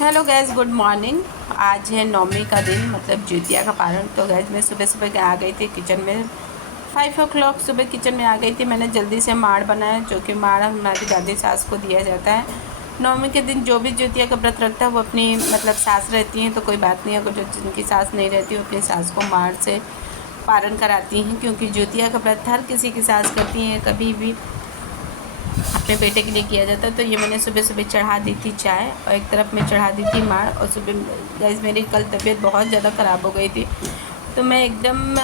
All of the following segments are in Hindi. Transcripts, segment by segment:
Hello guys, good morning. आज है नवमी का दिन, मतलब ज्योतिया का पारण। तो गैस मैं सुबह सुबह आ गई थी किचन में। 5 o'clock सुबह किचन में आ गई थी। मैंने जल्दी से माड़ बनाया, जो कि माड़ हमारी दादी सास को दिया जाता है। नवमी के दिन जो भी ज्योतिया का व्रत रखता है वो अपनी मतलब सास रहती हैं तो कोई बात नहीं। अगर जो जिनकी सास नहीं रहती वो अपनी सास को माड़ से पारण कराती हैं, क्योंकि ज्योतिया का व्रत हर किसी की सास करती हैं, कभी भी अपने बेटे के लिए किया जाता है। तो ये मैंने सुबह सुबह चढ़ा दी थी चाय, और एक तरफ में चढ़ा दी थी माड़। और सुबह गैस मेरी कल तबीयत बहुत ज़्यादा ख़राब हो गई थी, तो मैं एकदम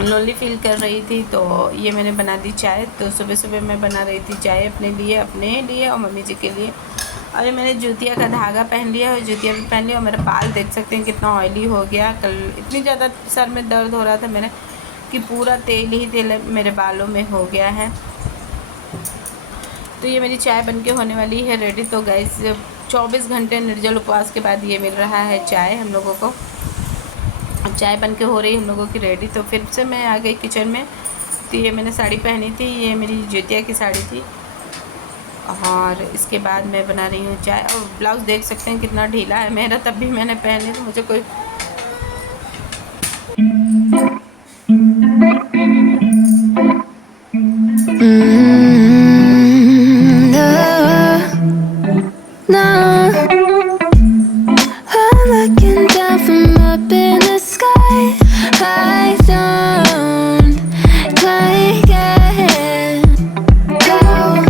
लोनली फील कर रही थी। तो ये मैंने बना दी चाय। तो सुबह सुबह मैं बना रही थी चाय अपने लिए और मम्मी जी के लिए। और ये मैंने जूतिया का धागा पहन लिया और जूतिया भी पहन लिया। और मेरा बाल देख सकते हैं कितना ऑयली हो गया। कल इतनी ज़्यादा सर में दर्द हो रहा था मेरे कि पूरा तेल ही तेल मेरे बालों में हो गया है। तो ये मेरी चाय बनके होने वाली है रेडी। तो गैस 24 घंटे निर्जल उपवास के बाद ये मिल रहा है चाय हम लोगों को। चाय बनके हो रही है हम लोगों की रेडी। तो फिर से मैं आ गई किचन में। तो ये मैंने साड़ी पहनी थी, ये मेरी ज्योतिया की साड़ी थी। और इसके बाद मैं बना रही हूँ चाय। और ब्लाउज़ देख सकते हैं कितना ढीला है मेरा, तब भी मैंने पहने। तो मुझे कोई No, I'm looking down from up in the sky. I don't quite get how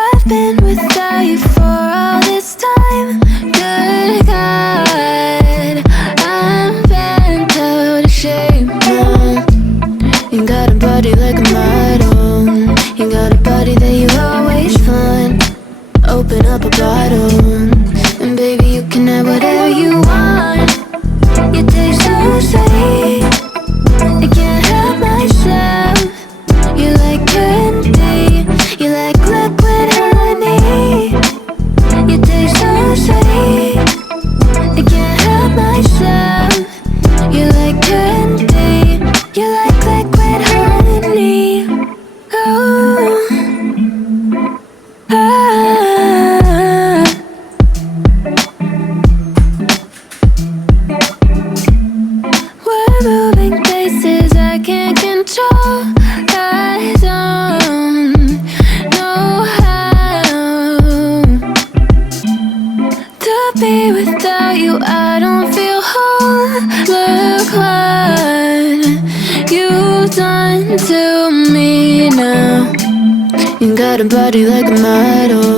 I've been without you for all this time. Good God, I'm bent out of shape now. You got a body like a model. You got a body that you always find. Open up a bottle, and baby you can have whatever you want. You taste so sweet, I can't help myself. You like candy, you like liquid honey. You taste so sweet, I can't help myself. You like candy, you like liquid honey. Oh. We're moving places I can't control. I don't know how to be without you. I don't feel whole. Look what you've done to me now. You got a body like a model.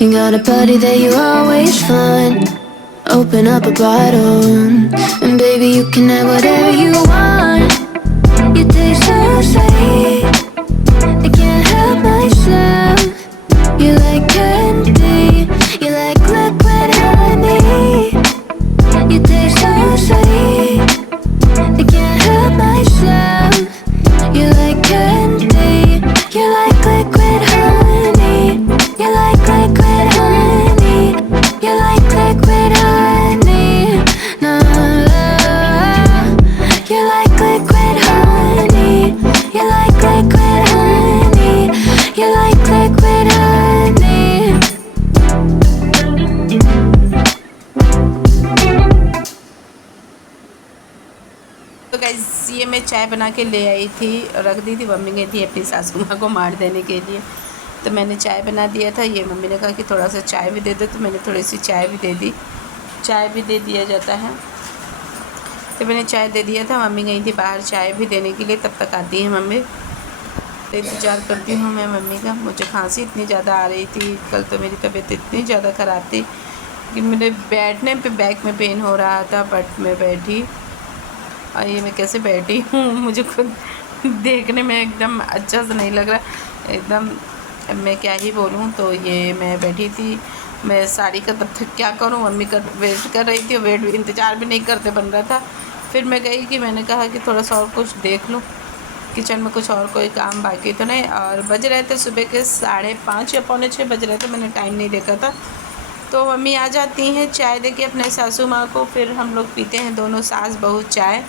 You got a body that you always find. Open up a bottle, and baby you can have whatever you want. You taste so sweet, I can't help myself. You like candy, you like liquid honey. You taste so sweet, I can't help myself. You like candy, you like liquid honey. You like liquid honey. You like liquid honey. No, you like liquid honey. You like liquid honey. You like liquid honey. तो गैस ये मैं चाय बना के ले आई थी, रख दी थी। मम्मी गई थी अपनी सासू माँ को मार देने के लिए। तो मैंने चाय बना दिया था। ये मम्मी ने कहा कि थोड़ा सा चाय भी दे दो, तो मैंने थोड़ी सी चाय भी दे दी। चाय भी दे दिया जाता है। तो मैंने चाय दे दिया था। मम्मी गई थी बाहर चाय भी देने के लिए, तब तक आती है मम्मी। तो इंतज़ार करती हूँ मैं मम्मी का। मुझे खांसी इतनी ज़्यादा आ रही थी कल, तो मेरी तबीयत इतनी ज़्यादा ख़राब थी कि मेरे बैठने पे बैक में पेन हो रहा था। बट मैं बैठी, और ये मैं कैसे बैठी हूँ मुझे खुद देखने में एकदम अच्छा सा नहीं लग रहा एकदम। मैं क्या ही बोलूँ। तो ये मैं बैठी थी, मैं साड़ी का तब तक क्या करूँ, मम्मी का वेट कर रही थी। वेट इंतज़ार भी नहीं करते बन रहा था। फिर मैं गई कि मैंने कहा कि थोड़ा सा और कुछ देख लूँ किचन में, कुछ और कोई काम बाकी तो नहीं। और बज रहे थे सुबह के 5:30 या 5:45 बज रहे थे, मैंने टाइम नहीं देखा था। तो मम्मी आ जाती हैं चाय दे के अपने सासू माँ को। फिर हम लोग पीते हैं दोनों सास बहू चाय।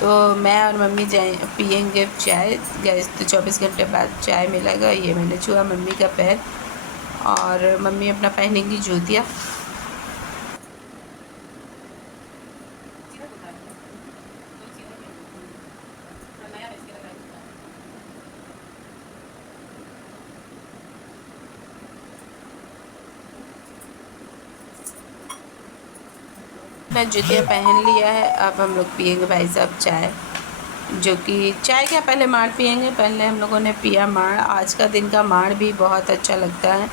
तो मैं और मम्मी पियेंगे चाय। गैस तो 24 घंटे बाद चाय मिलेगा। ये मैंने छुआ मम्मी का पैर, और मम्मी अपना पहनेंगी जूतियाँ। अपना जूतियाँ पहन लिया है। अब हम लोग पियेंगे भाई साहब चाय, जो कि चाय क्या पहले माड़ पियेंगे। पहले हम लोगों ने पिया माड़। आज का दिन का माड़ भी बहुत अच्छा लगता है।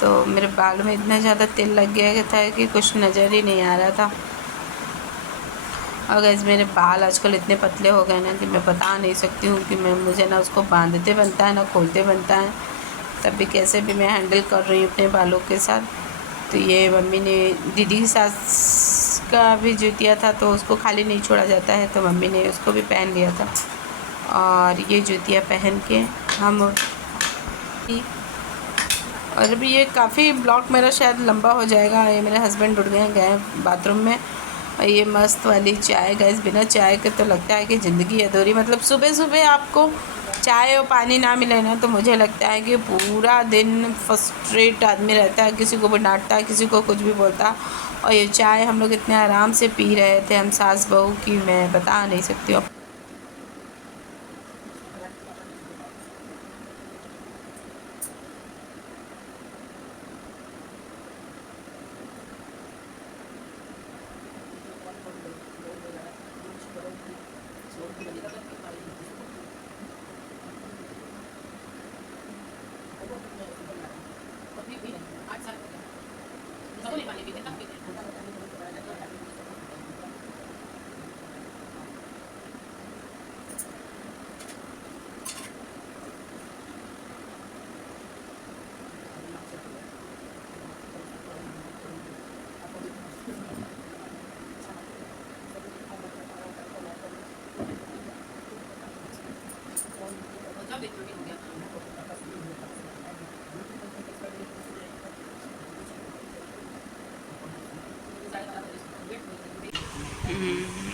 तो मेरे बाल में इतना ज़्यादा तेल लग गया था कि कुछ नज़र ही नहीं आ रहा था। और गाइस मेरे बाल आजकल इतने पतले हो गए ना कि मैं बता नहीं सकती हूँ कि मुझे ना उसको बांधते बनता है ना खोलते बनता है। तब भी कैसे भी मैं हैंडल कर रही हूँ अपने बालों के साथ। तो ये मम्मी ने, दीदी की सास का भी जूतिया था तो उसको खाली नहीं छोड़ा जाता है, तो मम्मी ने उसको भी पहन लिया था। और ये जूतियाँ पहन के हम, और अभी ये काफ़ी ब्लॉग मेरा शायद लंबा हो जाएगा। ये मेरे हस्बैंड उठ गए बाथरूम में। और ये मस्त वाली चाय गाइस, बिना चाय के तो लगता है कि ज़िंदगी अधूरी। मतलब सुबह सुबह आपको चाय और पानी ना मिले ना तो मुझे लगता है कि पूरा दिन फ्रस्ट्रेट आदमी रहता है, किसी को भी डांटता है, किसी को कुछ भी बोलता। और ये चाय हम लोग इतने आराम से पी रहे थे हम सास बहू की मैं बता नहीं सकती हूँ।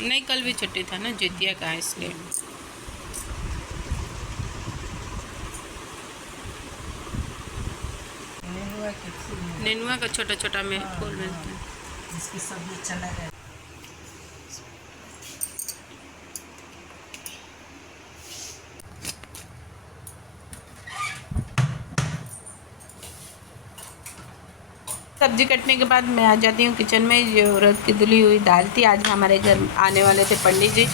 नहीं, कल भी छुट्टी था ना जितिया का, इसलिए। नेनुआ का छोटा छोटा में फूल मिलता है, जिसकी सब्जी अच्छा लगे। सब्जी कटने के बाद मैं आ जाती हूँ किचन में। जो उड़द की धुली हुई दाल थी, आज हमारे घर आने वाले थे पंडित जी,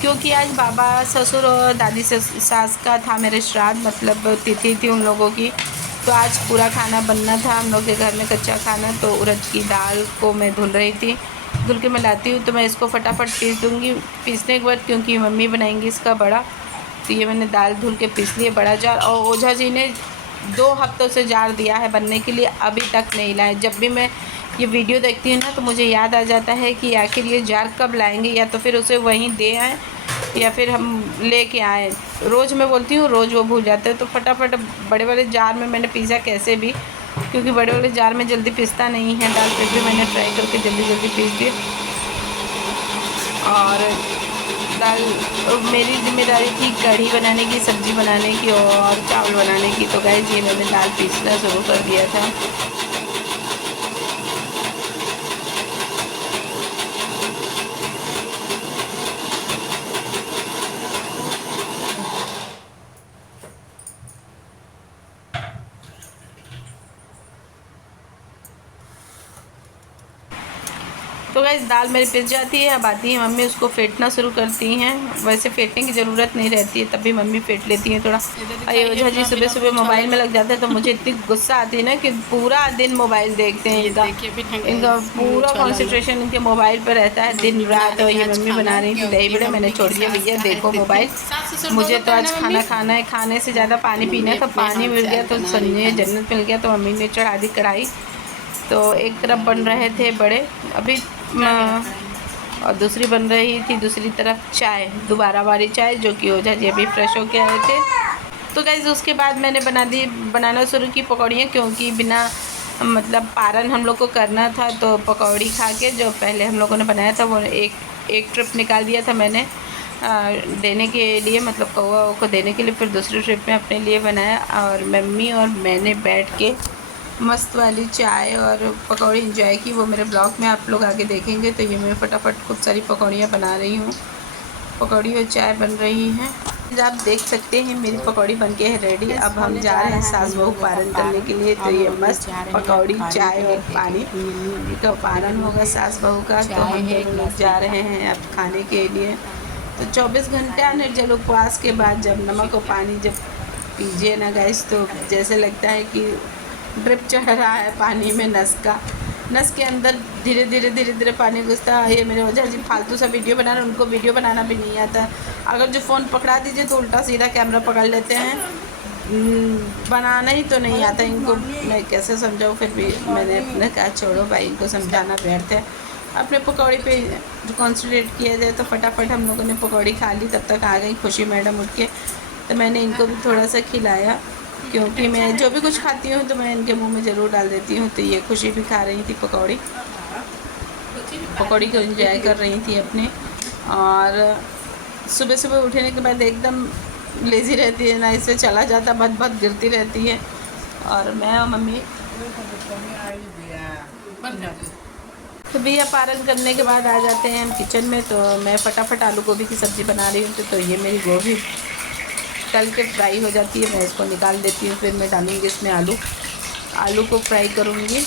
क्योंकि आज बाबा ससुर और दादी सास का था मेरे श्राद्ध, मतलब तिथि थी उन लोगों की। तो आज पूरा खाना बनना था हम लोग के घर में, कच्चा खाना। तो उड़द की दाल को मैं धुल रही थी, धुल के मैं लाती हूँ तो मैं इसको फटाफट पीस दूँगी। पीसने के बाद क्योंकि मम्मी बनाएंगी इसका बड़ा, तो ये मैंने दाल धुल के पीस लिए बड़ा जार। और ओझा जी ने 2 हफ्तों से जार दिया है बनने के लिए, अभी तक नहीं लाए। जब भी मैं ये वीडियो देखती हूँ ना तो मुझे याद आ जाता है कि आखिर ये जार कब लाएंगे, या तो फिर उसे वहीं दे आएँ या फिर हम लेके आए। रोज़ मैं बोलती हूँ, रोज़ वो भूल जाते हैं। तो फटाफट बड़े वाले जार में मैंने पीसा कैसे भी, क्योंकि बड़े वाले जार में जल्दी पिसता नहीं है दाल, फिर भी मैंने ट्राई करके जल्दी जल्दी पीस दिए। और दाल, मेरी जिम्मेदारी थी कढ़ी बनाने की, सब्ज़ी बनाने की और चावल बनाने की। तो गाइस ये मैंने दाल पीसना शुरू कर दिया था। तो गाइस दाल मेरी पिस जाती है। अब आती है मम्मी, उसको फेंटना शुरू करती हैं। वैसे फेंटने की ज़रूरत नहीं रहती है, तभी मम्मी फेंट लेती हैं थोड़ा। अयोध्या जी सुबह सुबह मोबाइल में लग जाते हैं, तो मुझे इतनी गुस्सा आती है ना कि पूरा दिन मोबाइल देखते हैं। इनका पूरा कॉन्सेंट्रेशन इनके मोबाइल पर रहता है दिन रात। और ये मम्मी बना रही थी दही बड़े, मैंने छोड़ दिया, भैया देखो मोबाइल, मुझे तो आज खाना खाना है, खाने से ज़्यादा पानी पीना है। तो पानी मिल गया तो समझिए जन्नत मिल गया। तो मम्मी ने चढ़ा दी कढ़ाई। तो एक तरफ बन रहे थे बड़े अभी, और दूसरी बन रही थी दूसरी तरफ चाय, दोबारा वाली चाय, जो कि ओझा जी अभी फ्रेश होके आए थे। तो गाइस उसके बाद मैंने बनाना शुरू की पकौड़ियाँ, क्योंकि बिना मतलब पारन हम लोग को करना था। तो पकौड़ी खा के जो पहले हम लोगों ने बनाया था वो एक ट्रिप निकाल दिया था मैंने देने के लिए, मतलब कौवा को देने के लिए। फिर दूसरी ट्रिप में अपने लिए बनाया, और मम्मी और मैंने बैठ के मस्त वाली चाय और पकौड़ी एंजॉय की, वो मेरे ब्लॉग में आप लोग आगे देखेंगे। तो ये मैं फटाफट खूब सारी पकौड़ियाँ बना रही हूँ, पकौड़ी और चाय बन रही हैं। आप देख सकते हैं मेरी पकौड़ी बनके है रेडी। अब हम जा रहे हैं सास बहू पारण करने के लिए। तो ये मस्त पकौड़ी चाय और पानी का पारण होगा सास बहू का। तो हम लोग जा रहे हैं अब खाने के लिए। तो 24 घंटे निर्जल उपवास के बाद जब नमक और पानी जब पीजिए ना गैस, तो जैसे लगता है कि ड्रिप चढ़ रहा है पानी में, नस के अंदर धीरे धीरे पानी घुसता है। ये मेरे वजह जी फालतू सा वीडियो बना रहे हैं, उनको वीडियो बनाना भी नहीं आता। अगर जो फ़ोन पकड़ा दीजिए तो उल्टा सीधा कैमरा पकड़ लेते हैं। बनाना ही तो नहीं आता इनको, मैं कैसे समझाऊँ। फिर भी मैंने अपने कहा छोड़ो भाई, इनको समझाना व्यर्थ है। अपने पकौड़ी पे कॉन्सनट्रेट किया जाए। तो फटाफट हम लोगों ने पकौड़ी खा ली। तब तक आ गई खुशी मैडम उठ के, तो मैंने इनको भी थोड़ा सा खिलाया, क्योंकि मैं जो भी कुछ खाती हूँ तो मैं इनके मुंह में ज़रूर डाल देती हूँ। तो ये खुशी भी खा रही थी पकौड़ी को एंजॉय कर रही थी अपने। और सुबह सुबह उठने के बाद एकदम लेज़ी रहती है ना, इससे चला जाता भद गिरती रहती है। और मैं और मम्मी तो भैया पारण करने के बाद आ जाते हैं हम किचन में। तो मैं फटाफट आलू गोभी की सब्ज़ी बना रही हूँ। तो ये मेरी गोभी तल के फ्राई हो जाती है, मैं इसको निकाल देती हूँ। फिर मैं डालूँगी इसमें आलू को फ्राई करूँगी।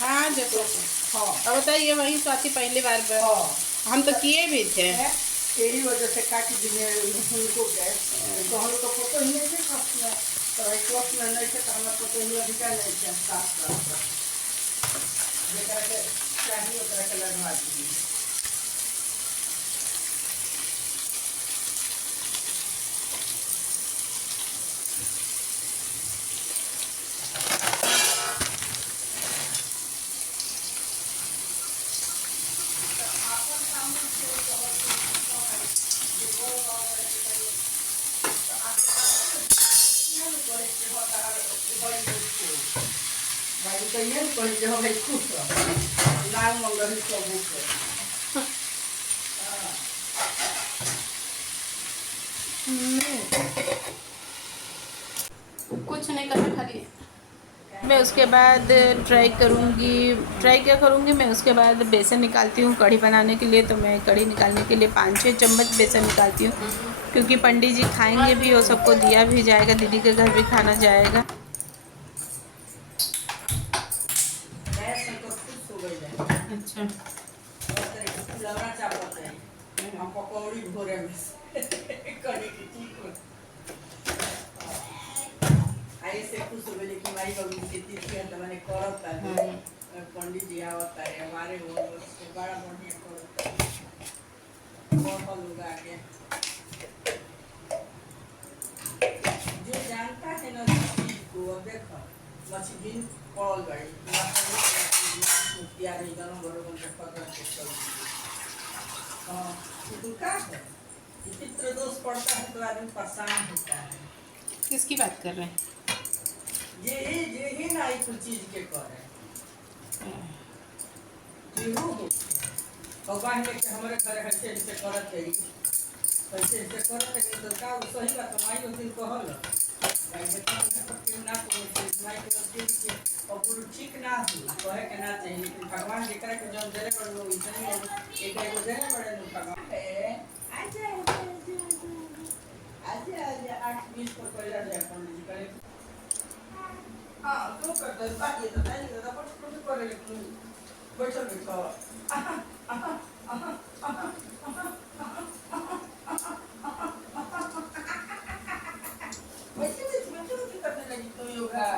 हाँ जो अब बताइए, वही स्वाति पहली बार हम तो किए भी थे। यही वजह से काटी दिने उनको गए तो हम तो फोटो ही नहीं थे तो क्लास में नहीं थे तो हम फोटो ही अधिकार नहीं थे साफ जेकरा के चाहिए ओकरा के लगवा दीजिए। भाई तो ये कोई जो है खुश लाल मंगल को बुक कुछ नहीं करना खाली। मैं उसके बाद ट्राई क्या करूँगी मैं उसके बाद बेसन निकालती हूँ कढ़ी बनाने के लिए। तो मैं कढ़ी निकालने के लिए 5-6 चम्मच बेसन निकालती हूँ, क्योंकि पंडित जी खाएंगे भी और सबको दिया भी जाएगा, दीदी के घर भी खाना जाएगा। अच्छा पकौड़ी भोरे में कढ़ी की ठीक आई से खुश हो गई कि माई बाबू की तिथि है तो मैंने करता है पंडित जी आवता है हमारे वो बड़ा बढ़िया करता है बहुत लोग आके जो जानता है ना चीज को। अब देखो मछली पड़ल गई तैयार नहीं गरम गरम पकड़ के चल हाँ तो क्या है पितृ दोष पड़ता है तो आदमी परेशान होता है। किसकी बात कर रहे हैं? ये ना एक चीज के करे जीरो हो भगवान के हमारे घर ऐसे ऐसे करत है ऐसे ऐसे करत है तो का सही बात माई उस दिन कहल भाई देखो ना को माई के और गुरु ठीक ना हो कहे के ना चाहिए, लेकिन भगवान जेकरा के जन देले पर लोग इतने एक एक देले बड़े लोग भगवान है आज 8-20 पर पहले जाए पंडित जी करे हाँ तो करता है बात ये तो नहीं दादा पर कुछ करे लेकिन बैठो वैसे करने लगी तो योगा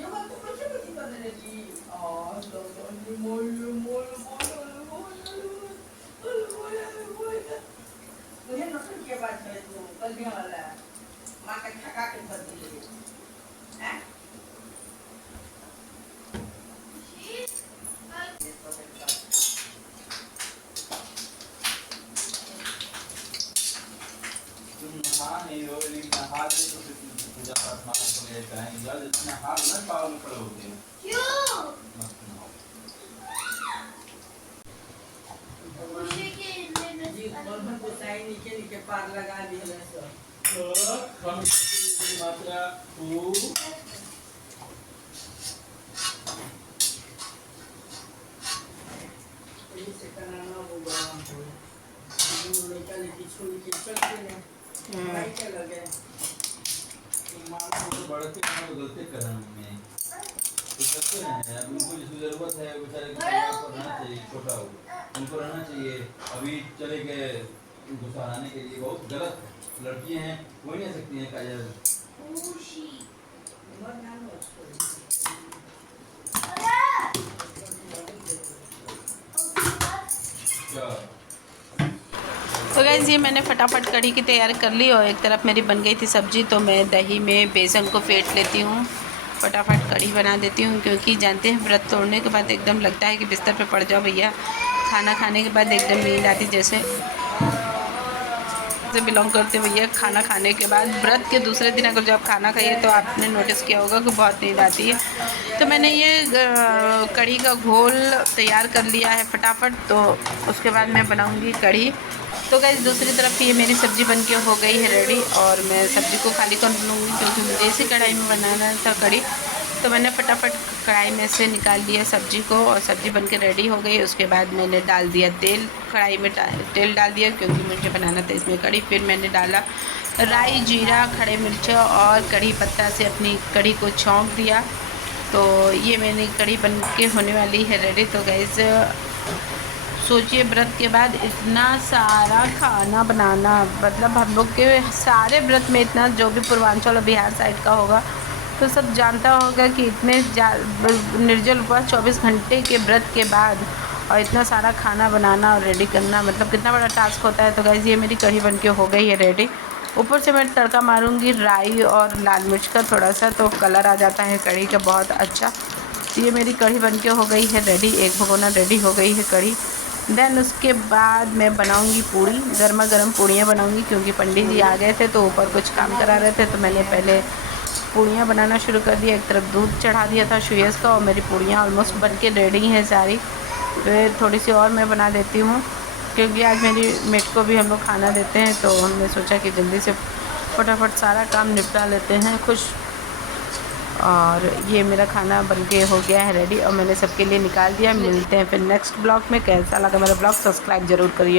तो कैसे करने लगी और तो मोल तुझे नौकरी के बाद है तो कल वाला माँ का ठका के भर दिए तो फिर पूजा पाठ माता को ले कराएंगे यार, इतना हाथ ना पाँव में खड़े होते हैं। मत नहाओ। जी बंधन को साई नीचे नीचे पार लगा दिया सब। हम मात्रा को से कराना होगा हमको। निकल की छोड़ के चलते हैं भाई के लगे मानो तो बढ़ते हैं तो गलती करना में तो करते हैं। अब उनको जिसकी जरूरत है बेचारे को रहना चाहिए, छोटा हो उनको रहना चाहिए। अभी चले गए उनको सराहने के लिए, बहुत गलत है। लड़कियां हैं वो नहीं आ सकती हैं काजल। तो गाइस ये मैंने फटाफट कढ़ी की तैयारी कर ली और एक तरफ मेरी बन गई थी सब्जी, तो मैं दही में बेसन को फेंट लेती हूँ, फटाफट कढ़ी बना देती हूँ। क्योंकि जानते हैं व्रत तोड़ने के बाद एकदम लगता है कि बिस्तर पे पड़ जाओ भैया। खाना खाने के बाद एकदम नींद आती, जैसे से बिलोंग करते भैया। खाना खाने के बाद व्रत के दूसरे दिन अगर जब खाना खाइए तो आपने नोटिस किया होगा कि बहुत नींद आती है। तो मैंने ये कढ़ी का घोल तैयार कर लिया है फटाफट, तो उसके बाद मैं बनाऊंगी कढ़ी। तो गाइस दूसरी तरफ ये मेरी सब्ज़ी बनके हो गई है रेडी, और मैं सब्ज़ी को खाली कर लूँगी क्योंकि मुझे इसी कढ़ाई में बनाना था कढ़ी। तो मैंने फटाफट कढ़ाई में से निकाल लिया सब्ज़ी को, और सब्ज़ी बनके रेडी हो गई। उसके बाद मैंने डाल दिया तेल, कढ़ाई में तेल डाल दिया क्योंकि मुझे बनाना था इसमें कढ़ी। फिर मैंने डाला राई, जीरा, खड़े मिर्च और कढ़ी पत्ता से अपनी कढ़ी को छौंक दिया। तो ये मेरी कढ़ी बनके होने वाली है रेडी। तो गाइस सोचिए व्रत के बाद इतना सारा खाना बनाना, मतलब हम लोग के सारे व्रत में इतना, जो भी पूर्वांचल और बिहार साइड का होगा तो सब जानता होगा कि इतने निर्जल उपवास 24 घंटे के व्रत के बाद और इतना सारा खाना बनाना और रेडी करना, मतलब कितना बड़ा टास्क होता है। तो गाइस ये मेरी कढ़ी बनके हो गई है रेडी। ऊपर से मैं तड़का मारूंगी राई और लाल मिर्च का थोड़ा सा, तो कलर आ जाता है कढ़ी का बहुत अच्छा। तो ये मेरी कढ़ी बनके हो गई है रेडी, एक भगोना रेडी हो गई है कढ़ी। देन उसके बाद मैं बनाऊंगी पूड़ी, गर्मा गर्म पूड़ियाँ बनाऊंगी क्योंकि पंडित जी आ गए थे तो ऊपर कुछ काम करा रहे थे। तो मैंने पहले पूड़ियाँ बनाना शुरू कर दिया, एक तरफ दूध चढ़ा दिया था सुयस का, और मेरी पूड़ियाँ ऑलमोस्ट बन के रेडी हैं सारी। तो थोड़ी सी और मैं बना देती हूँ क्योंकि आज मेरी मेट को भी हम लोग खाना देते हैं, तो हमने सोचा कि जल्दी से फटाफट सारा काम निपटा लेते हैं खुश। और ये मेरा खाना बनके हो गया है रेडी और मैंने सबके लिए निकाल दिया। मिलते हैं फिर नेक्स्ट ब्लॉग में। कैसा लगा मेरा ब्लॉग सब्सक्राइब ज़रूर करिए।